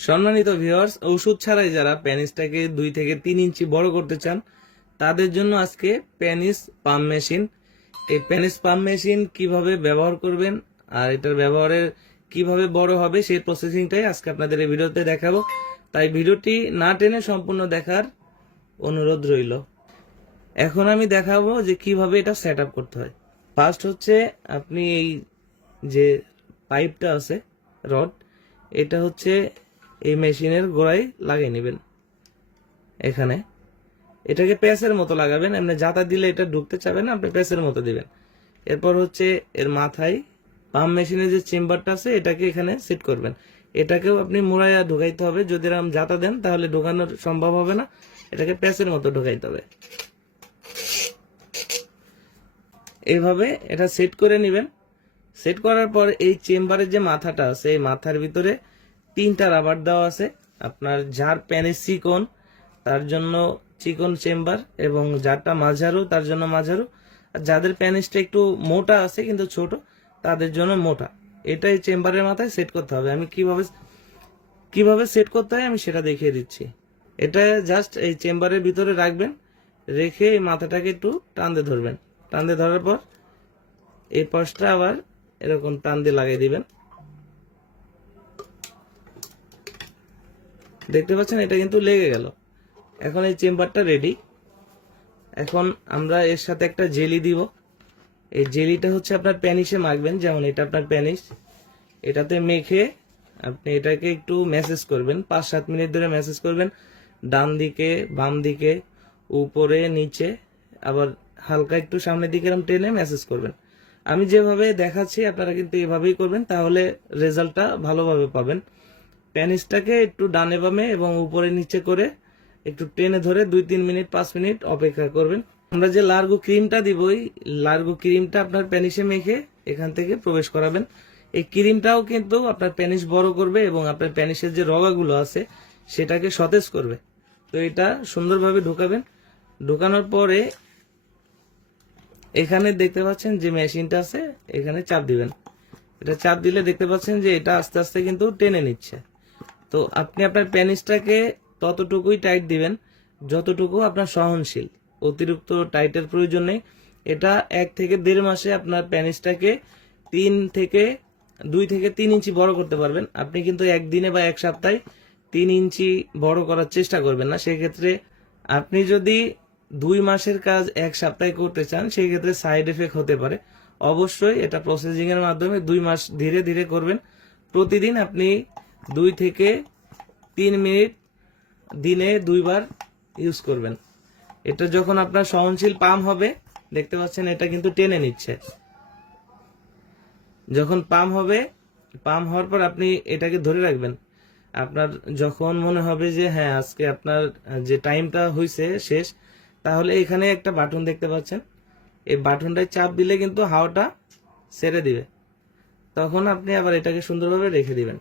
সম্মানিত ভিউয়ার্স, ওষুধ ছাড়াই যারা পেনিসটাকে 2 থেকে 3 ইঞ্চি বড় করতে চান তাদের জন্য আজকে পেনিস পাম্প মেশিন। এই পেনিস পাম্প মেশিন কিভাবে ব্যবহার করবেন আর এটার ব্যবহারের কিভাবে বড় হবে সেই প্রসেসিংটাই আজকে আপনাদের এই ভিডিওতে দেখাবো। তাই ভিডিওটি না টেনে সম্পূর্ণ দেখার অনুরোধ রইল। এখন আমি দেখাবো যে কিভাবে এটা সেট আপ করতে হয়। ফার্স্ট হচ্ছে আপনি এই যে পাইপটা আছে রড, এটা হচ্ছে এই মেশিনের গোড়ায় লাগিয়ে নেবেন। এখানে এটাকে প্যাচের মতো লাগাবেন, এমনি জাতা দিলে এটা ঢুকতে চাবে না, আপনি প্যাচের মতো দিবেন। এরপর হচ্ছে এর মাথায় পাম্প মেশিনের যে চেম্বারটা আছে এটাকে এখানে সেট করবেন। এটাকেও আপনি মুড়াইয়া ঢুকাইতে হবে, যদি এরকম জাতা দেন তাহলে ঢোকানো সম্ভব হবে না, এটাকে প্যাচের মতো ঢুকাইতে হবে। এইভাবে এটা সেট করে নেবেন। সেট করার পর এই চেম্বারের যে মাথাটা আছে এই মাথার ভিতরে 3টা রাবার দেওয়া আছে। আপনার যার পেনিস চিকন তার জন্য চিকন চেম্বার, এবং যারটা মাঝারু তার জন্য মাঝারু, আর যাদের পেনিসটা একটু মোটা আছে কিন্তু ছোট তাদের জন্য মোটা। এটা এই চেম্বারের মাথায় সেট করতে হবে। আমি কিভাবে সেট করতে হয় আমি সেটা দেখিয়ে দিচ্ছি। এটা জাস্ট এই চেম্বারের ভিতরে রাখবেন, রেখে এই মাথাটাকে একটু টান দিয়ে ধরবেন। টান দিয়ে ধরার পর এই পাশটা আবার এরকম টান দিয়ে লাগিয়ে দিবেন। দেখতে পাচ্ছেন এটা কিন্তু লেগে গেল। এখন এই চেম্বারটা রেডি। এখন আমরা এর সাথে একটা জেলি দিব। এই জেলিটা হচ্ছে আপনার প্যানিসে মাখবেন, যেমন এটা আপনার প্যানিস, এটাতে মেখে আপনি এটাকে একটু ম্যাসেজ করবেন। 5-7 মিনিট ধরে ম্যাসেজ করবেন, ডান দিকে বাম দিকে উপরে নিচে, আবার হালকা একটু সামনের দিকে এরকম টেনে ম্যাসেজ করবেন। আমি যেভাবে দেখাচ্ছি আপনারা কিন্তু এভাবেই করবেন, তাহলে রেজাল্টটা ভালোভাবে পাবেন। প্যানিসটাকে একটু ডানে বামে এবং উপরে নিচে করে একটু টেনে ধরে 2-3 মিনিট 5 মিনিট অপেক্ষা করবেন। আমরা যে লার্গো ক্রিমটা দিব, এই লার্গো ক্রিমটা আপনার প্যানিসে মেখে এখান থেকে প্রবেশ করাবেন। এই ক্রিমটাও কিন্তু আপনার প্যানিস বড় করবে এবং আপনার প্যানিসের যে রগাগুলো আছে সেটাকে সতেজ করবে। তো এটা সুন্দরভাবে ঢোকাবেন। ঢোকানোর পরে এখানে দেখতে পাচ্ছেন যে মেশিনটা আছে, এখানে চাপ দিবেন। এটা চাপ দিলে দেখতে পাচ্ছেন যে এটা আস্তে আস্তে কিন্তু টেনে নিচ্ছে। তো আপনি আপনার প্যানিসটাকে ততটুকুই টাইট দিবেন যতটুকু আপনার সহনশীল, অতিরিক্ত টাইটের প্রয়োজন নেই। এটা 1 থেকে 1.5 মাসে আপনার প্যানিসটাকে 2 থেকে 3 ইঞ্চি বড় করতে পারবেন। আপনি কিন্তু একদিনে বা 1 সপ্তাহে 3 ইঞ্চি বড় করার চেষ্টা করবেন না। সেক্ষেত্রে আপনি যদি 2 মাসের কাজ 1 সপ্তাহে করতে চান সেই ক্ষেত্রে সাইড এফেক্ট হতে পারে। অবশ্যই এটা প্রসেসিং এর মাধ্যমে 2 মাস ধীরে ধীরে করবেন। প্রতিদিন আপনি 2 থেকে 3 মিনিট দিনে 2 বার ইউজ করবেন। এটা যখন আপনার সহনশীল পাম্প হবে, দেখতে পাচ্ছেন এটা কিন্তু টেনে নিচ্ছে। যখন পাম্প হবে, পাম্প হওয়ার পর আপনি এটাকে ধরে রাখবেন। আপনার যখন মনে হবে যে হ্যাঁ আজকে আপনার যে টাইমটা হয়েছে শেষ, তাহলে এখানে একটা বাটন দেখতে পাচ্ছেন, এই বাটনটায় চাপ দিলে কিন্তু হাওয়াটা ছেড়ে দিবে। তখন আপনি আবার এটাকে সুন্দরভাবে রেখে দিবেন।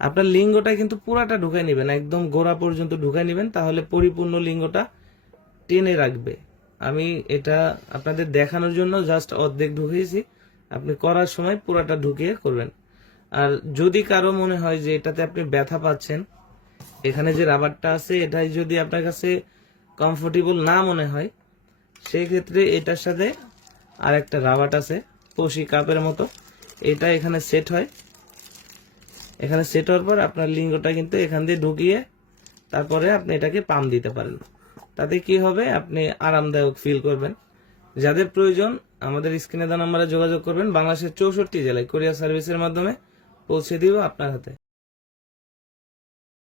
আপনার লিঙ্গটা কিন্তু পুরাটা ঢুকাই নেবেন, একদম গোড়া পর্যন্ত ঢুকাই নেবেন, তাহলে পরিপূর্ণ লিঙ্গটা টেনে রাখবে। আমি এটা আপনাদের দেখানোর জন্য জাস্ট অর্ধেক ঢুকিয়েছি, আপনি করার সময় পুরাটা ঢুকিয়ে করবেন। আর যদি কারো মনে হয় যে এটাতে আপনি ব্যথা পাচ্ছেন, এখানে যে রাবারটা আছে এটাই যদি আপনার কাছে কমফোর্টেবল না মনে হয়, সেই ক্ষেত্রে এটার সাথে আর একটা রাবার আছে পশি কাপের মতো, এটা এখানে সেট হয়। এখানে সেট হওয়ার পর আপনার লিঙ্গটা কিন্তু এখান দিয়ে ঢুকিয়ে তারপরে আপনি এটাকে পাম্প দিতে পারেন। তাতে কি হবে, আপনি আরামদায়ক ফিল করবেন। যাদের প্রয়োজন আমাদের স্ক্রিনে দেওয়া নম্বরে যোগাযোগ করবেন। বাংলাদেশের 64 জেলায় কুরিয়ার সার্ভিসের মাধ্যমে পৌঁছে দিব আপনার হাতে।